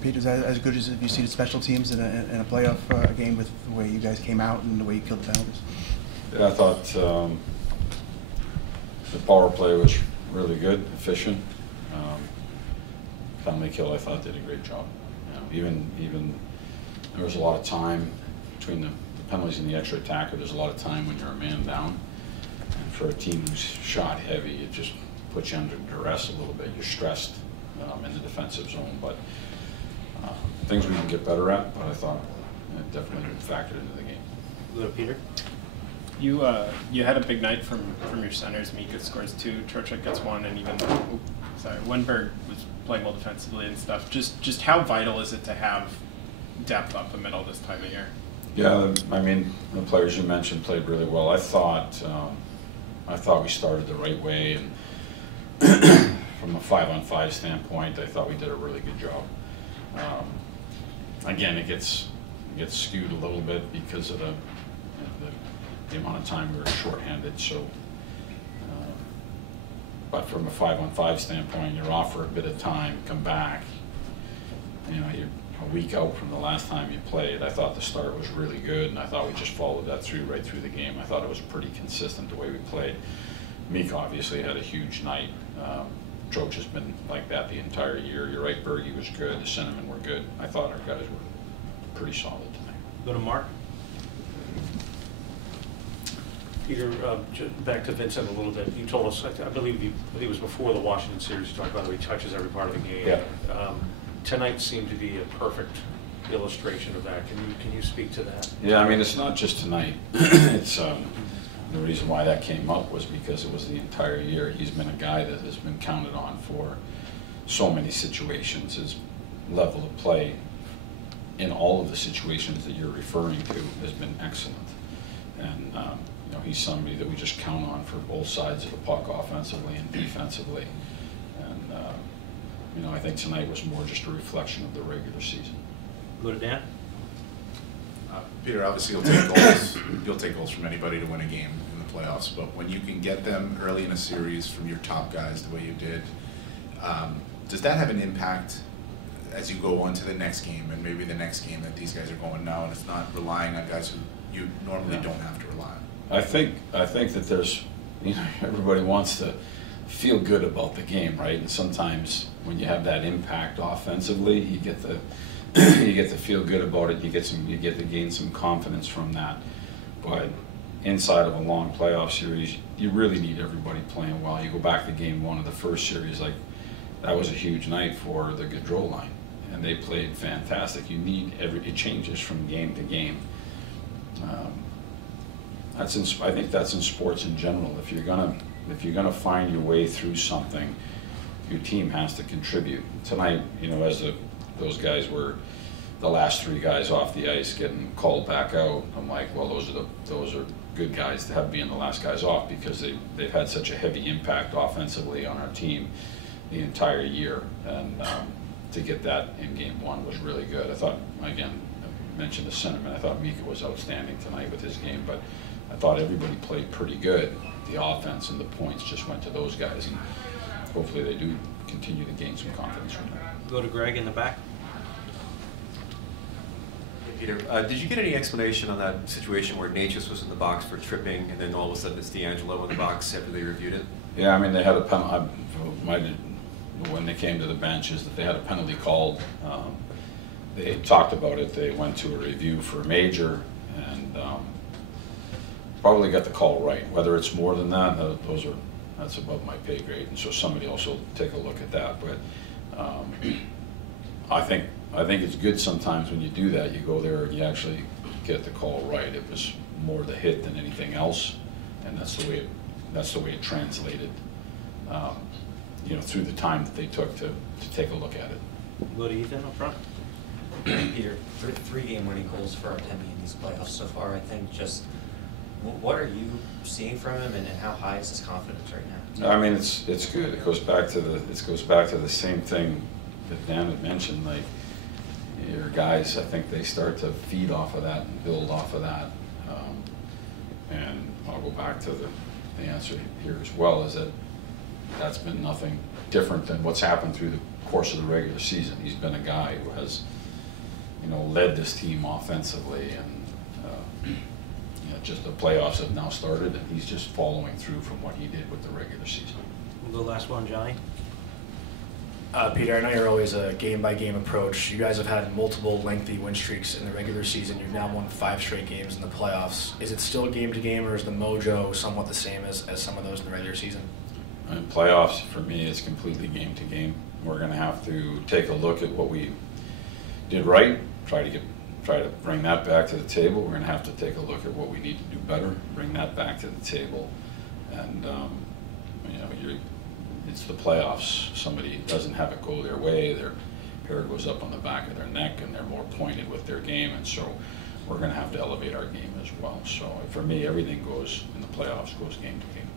Peter, is that as good as have you seen special teams in a playoff game with the way you guys came out and the way you killed the penalties? Yeah, I thought the power play was really good, efficient. Penalty kill, I thought, did a great job. Even there was a lot of time between the penalties and the extra attacker. There's a lot of time when you're a man down. And for a team who's shot heavy, it just puts you under duress a little bit. You're stressed in the defensive zone, but things we can get better at. But I thought it definitely factored into the game. Go to Peter. You had a big night from your centers. Mika scores 2, Trocheck gets 1, and even Wenberg was playing well defensively and stuff. Just how vital is it to have depth up the middle this time of year? Yeah, I mean, the players you mentioned played really well. I thought we started the right way, and from a 5-on-5 standpoint, I thought we did a really good job. Again, it gets skewed a little bit because of the amount of time we were shorthanded. So, but from a 5-on-5 standpoint, you're off for a bit of time, come back. You know, you're a week out from the last time you played. I thought the start was really good, and I thought we just followed that right through the game. I thought it was pretty consistent the way we played. Meek obviously had a huge night. Troch has been like that the entire year. You're right, Bergie was good. The centermen were good. I thought our guys were pretty solid tonight. Go to Mark. Peter, back to Vincent a little bit. You told us, I believe it was before the Washington series, you talked about how he touches every part of the game. Yeah. Tonight seemed to be a perfect illustration of that. Can you speak to that? Yeah, I mean, it's not just tonight. It's the reason why that came up was because it was the entire year. He's been a guy that has been counted on for so many situations. His level of play in all of the situations that you're referring to has been excellent. And you know, he's somebody that we just count on for both sides of the puck, offensively and defensively. And you know, I think tonight was more just a reflection of the regular season. Go to Dan. Peter, obviously you'll take goals. You'll take goals from anybody to win a game in the playoffs. But when you can get them early in a series from your top guys the way you did, does that have an impact as you go on to the next game and maybe the next game that these guys are going now, and it's not relying on guys who you normally don't have to rely on? I think that there's, you know, everybody wants to feel good about the game, right? And sometimes when you have that impact offensively, you get the you get to feel good about it. You get to gain some confidence from that. But inside of a long playoff series, you really need everybody playing well. You go back to game 1 of the first series, like that was a huge night for the Gaudreau line, and they played fantastic. You need it changes from game to game. I think that's in sports in general. If you're gonna find your way through something, your team has to contribute. Tonight, you know, as those guys were the last 3 guys off the ice getting called back out, I'm like, well, those are good guys to have being the last guys off, because they've had such a heavy impact offensively on our team the entire year, and to get that in game 1 was really good. I thought, again, I mentioned the sentiment. I thought Mika was outstanding tonight with his game, but I thought everybody played pretty good. The offense and the points just went to those guys, and hopefully they do continue to gain some confidence from that. Go to Greg in the back. Peter, did you get any explanation on that situation where Natchez was in the box for tripping, and then all of a sudden it's D'Angelo in the box after they reviewed it? Yeah, I mean, they had a penalty. When they came to the benches, that they had a penalty called. They talked about it. They went to a review for a major, and probably got the call right. Whether it's more than that, that's above my pay grade, and so somebody else will take a look at that. But I think it's good sometimes when you do that. You go there and you actually get the call right. It was more the hit than anything else, and that's the way it translated. You know, through the time that they took to take a look at it. Go to Ethan up front. Peter, 3 game-winning goals for Artemi in these playoffs so far. I think just what are you seeing from him, and how high is his confidence right now? I mean, it's good. It goes back to the same thing that Dan had mentioned. Like, your guys, I think they start to feed off of that and build off of that. And I'll go back to the answer here as well, is that that's been nothing different than what's happened through course of the regular season. He's been a guy who has, you know, led this team offensively, and you know, just the playoffs have now started, and he's just following through from what he did with the regular season. The last one, Johnny. Peter, I know you're always a game-by-game approach. You guys have had multiple lengthy win streaks in the regular season. You've now won 5 straight games in the playoffs. Is it still game-to-game, or is the mojo somewhat the same as some of those in the regular season? In playoffs, for me, it's completely game-to-game. We're going to have to take a look at what we did right, try to bring that back to the table. We're going to have to take a look at what we need to do better, bring that back to the table, and you know, it's the playoffs. Somebody doesn't have it go their way, their hair goes up on the back of their neck, and they're more pointed with their game, and so we're going to have to elevate our game as well. So for me, everything goes in the playoffs goes game to game.